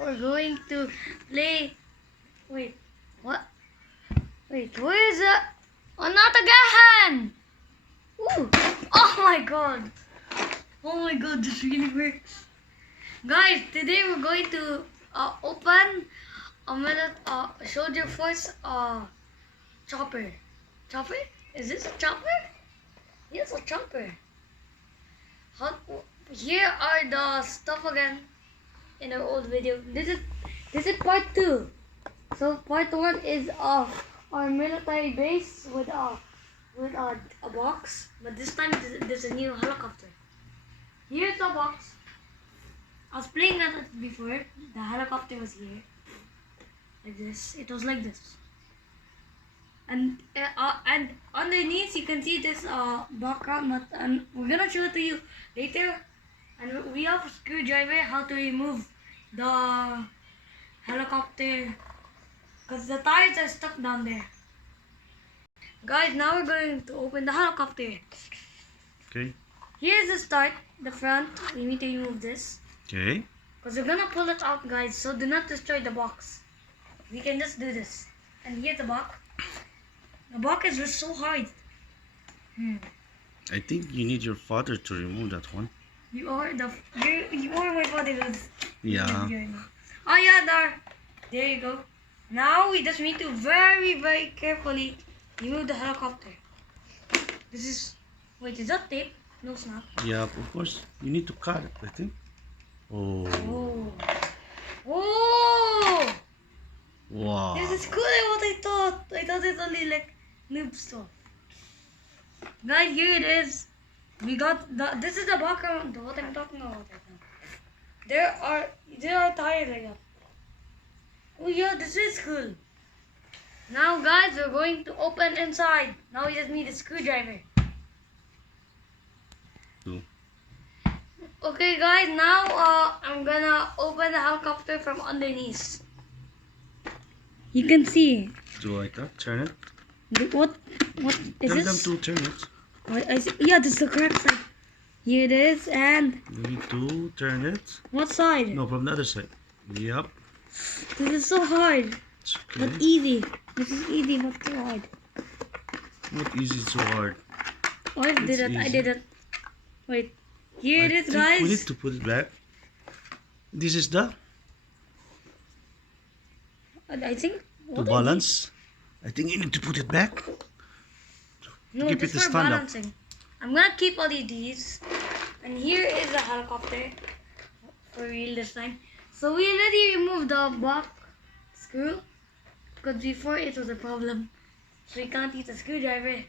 we're going to play. Wait, what? Wait, where is it? Oh, not again! Ooh! Oh my god! Oh my god, this really works. Guys, today we're going to open a minute Soldier Force chopper. Chopper? Is this a chopper? Yes, a chopper. Here are the stuff again in our old video. This is part 2. So part 1 is our military base with a box, but this time there's a new helicopter. Here's the box. I was playing that before. The helicopter was here, like this. It was like this, and underneath you can see this background. But we're gonna show it to you later. And we have a screwdriver how to remove the helicopter, because the tires are stuck down there. Guys, now we're going to open the helicopter. Okay. Here's the start, the front. We need to remove this. Okay. Because we're gonna pull it out, guys, so do not destroy the box. We can just do this. And here's the box. The box is just so hard. I think you need your father to remove that one. You are my father. Yeah. Oh yeah, there you go. Now we just need to very, very carefully remove the helicopter. Wait, is that tape? No, it's not. Yeah, of course. You need to cut it, I think. Oh. Oh! Wow. This is cooler than what I thought. I thought it's only like noob stuff. Guys, here it is. We got this is the background, what I'm talking about right now. There are tires like that. Oh yeah, this is cool. Now guys, we're going to open inside. Now we just need a screwdriver. Cool. Okay guys, now I'm gonna open the helicopter from underneath. You can see. Do you like that? Turn it. What is Tell this? them to turn it. Yeah, this is the correct side. Here it is, and You need to turn it. what side? No, from the other side. Yep. This is so hard, It's okay. but easy. This is easy, but too hard. Not easy, so hard. Oh, I did it. I easy. did it. Wait, here it is, think we need guys. to put it back. This is the I think. to what is balance. I think you need to put it back. it? No, keep this it to for stand up. balancing. I'm gonna keep all these, and here is the helicopter for real this time. So we already removed the back screw, because before it was a problem, so we can't use a screwdriver.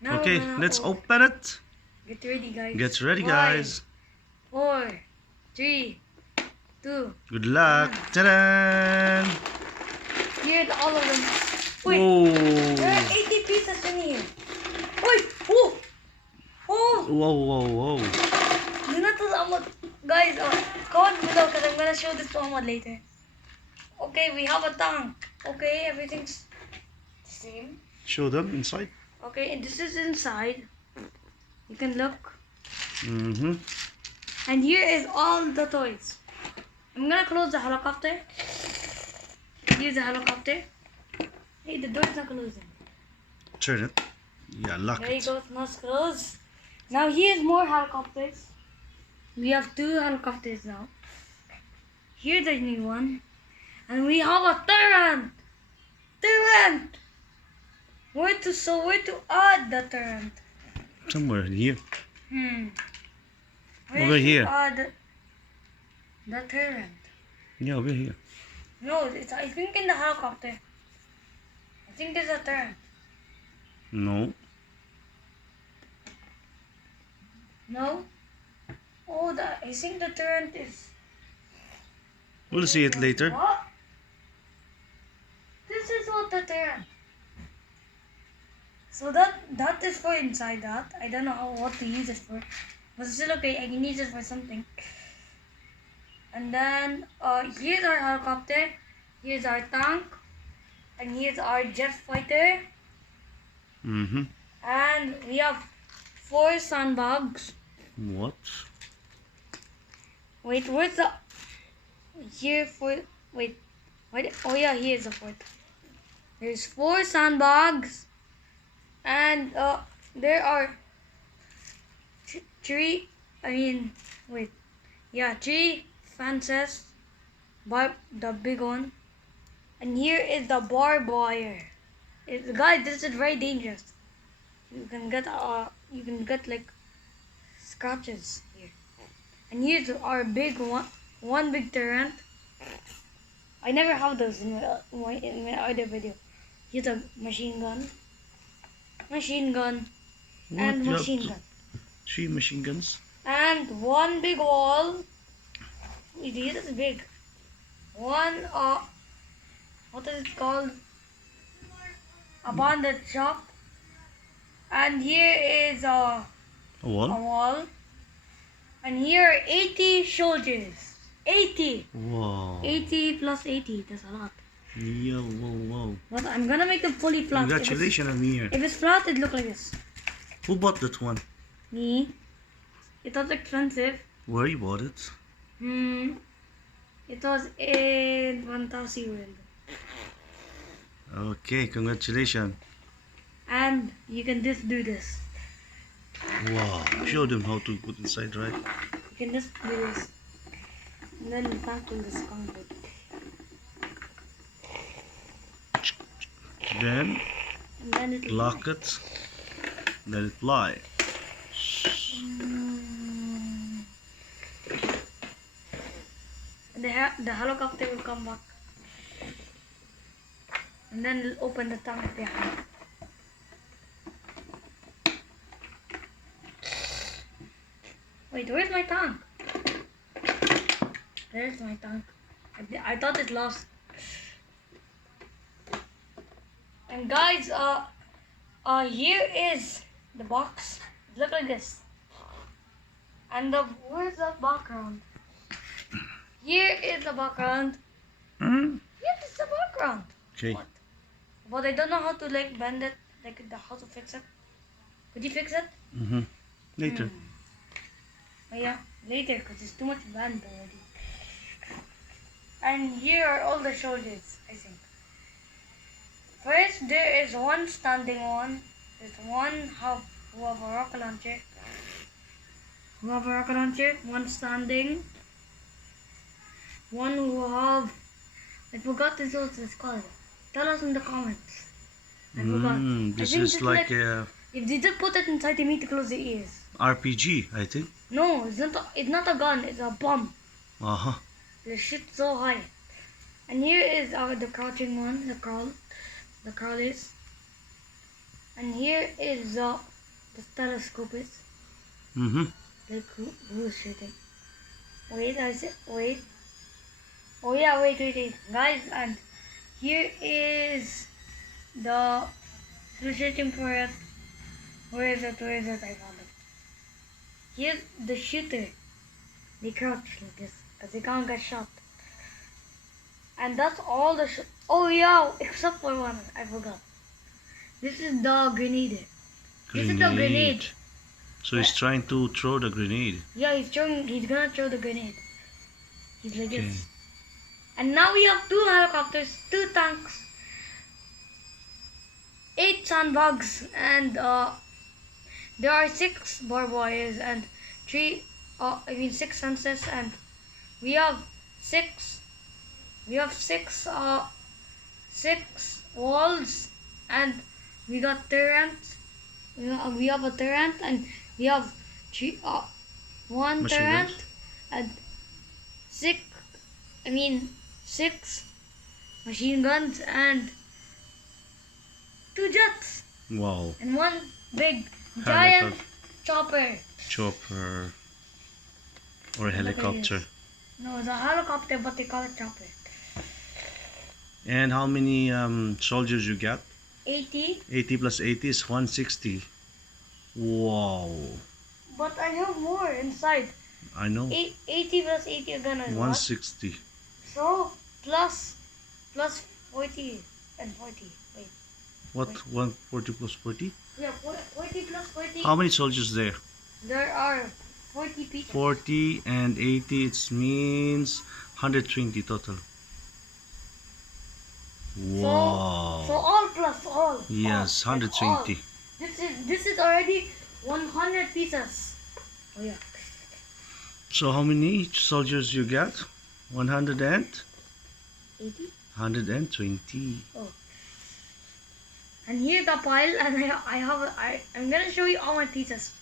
Now Okay, we're gonna let's open it. Get ready, guys. Get ready, 5, guys. 4, 3, 2. Good luck. Ta-da! Here's all of them. Wait, Whoa. there are 80 pieces in here. Wait, oh, oh. Whoa, whoa, whoa. Do not tell Ahmad. Guys, comment below because I'm gonna show this to Ahmad later. Okay, we have a tank. Okay, everything's the same. Show them inside. Okay, and this is inside. You can look. Mm-hmm. And here is all the toys. I'm gonna close the helicopter. Here's the helicopter. Hey, the door's not closing. Turn it. Yeah, lock There you it. go, it's not closed. Now here's more helicopters. We have 2 helicopters now. Here's a new one. And we have a turret! Turret! Where to add the turret? Somewhere here. Where Over to here. add the turret? Yeah, over here. No, I think in the helicopter. I think there's a turret. No. No? Oh, I think the turret is... We'll see it later. What? This is what the turret. So that is for inside that. I don't know what to use it for. But still okay, I can use it for something. And then here's our helicopter. Here's our tank. And here's our jet fighter. Mm-hmm. And we have 4 sandbags. What? Wait, where's the... here for wait. Oh yeah, here's the fourth. There's 4 sandbags, and there are 3. I mean, wait. Yeah, 3 fences, but the big one. And here is the barbed wire. Guys, this is very dangerous. You can get like scratches here. And here's our big one big turret. I never have those in my other video. Here's a machine gun, and You have machine gun, 3 machine guns. and one big wall. This is big. One what is it called? Abandoned shop. And here is A a wall. wall. And here are 80 soldiers. 80. Wow. 80 plus 80. That's a lot. Yeah, whoa. But I'm gonna make them fully flat. Congratulations, Amir. If it's flat, it look like this. Who bought that one? Me. It was expensive. Where you bought it? It was in Fantasy World. Okay, congratulations. And you can just do this. Wow. Show them how to put inside, right? You can just do this. And then the tank will just come with. Then And then it lock it. Let it fly. And the helicopter will come back. And then it'll open the tank behind. Wait, where's my tank? There's my tank. I thought it lost. And guys, here is the box. Look like this. And where's the background? Here is the background. Here is the background. Okay. What? But I don't know how to like bend it, like how to fix it. Could you fix it? Later. Oh yeah, later, because it's too much band already. And here are all the soldiers, I think. First, there is one standing one. There's one who have a rocket launcher. One standing. One who have... I forgot this what it's called. Tell us in the comments. I forgot. This I think is it's like a if they just put it inside, they need to close their ears. RPG, I think. No, it's not a gun. It's a bomb. The shit so high. And here is the crouching one, the crawl is. And here is the telescope is. Like who's shooting? Wait. Oh yeah, wait. Guys, and here is the searching for it. Where is it? I found it. Here's the shooter. They crouch like this because they can't get shot. And that's all the oh yeah, except for one, I forgot. This is the grenade. This is the grenade. So he's trying to throw the grenade. Yeah, he's gonna throw the grenade. He's like this. And now we have 2 helicopters, 2 tanks, 8 sandbags, and there are 6 barbed wires and 6 fences, and we have 6 walls, and we got turrets. We have a turret, and we have 1 Machine turret guns. and 6 machine guns and 2 jets Wow. and 1 big giant chopper. Chopper or a helicopter. No, it's a helicopter, but they call it chopper. And how many soldiers you got? 80. 80 plus 80 is 160. Wow. But I have more inside. I know. 80 plus 80 again is 160. what? So plus 40 and 40. Wait. What? 140 plus 40? Yeah, 40 plus 40. How many soldiers there? There are 40 people. 40 and 80, it means 120 total. So Wow. all plus all. Yes, all, like all. 120. This is already 100 pieces. Oh yeah. So how many soldiers you got? 100 and 80. 120. Oh. And here's the pile, and I'm gonna show you all my pieces.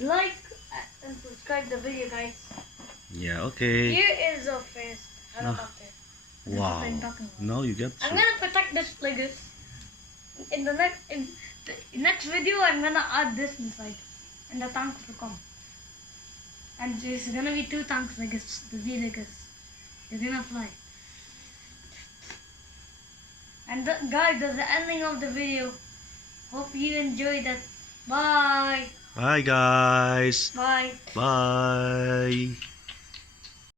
Like and subscribe the video, guys. Yeah, okay. Here is the first helicopter. This is what Wow. I'm talking about. Now you get I'm two. gonna protect this like this. In the next video, I'm gonna add this inside, and the tanks will come. And there's gonna be 2 tanks like this, the Velegas. They're gonna fly. And guys, that's the ending of the video. Hope you enjoyed it. Bye. Bye guys. Bye. Bye.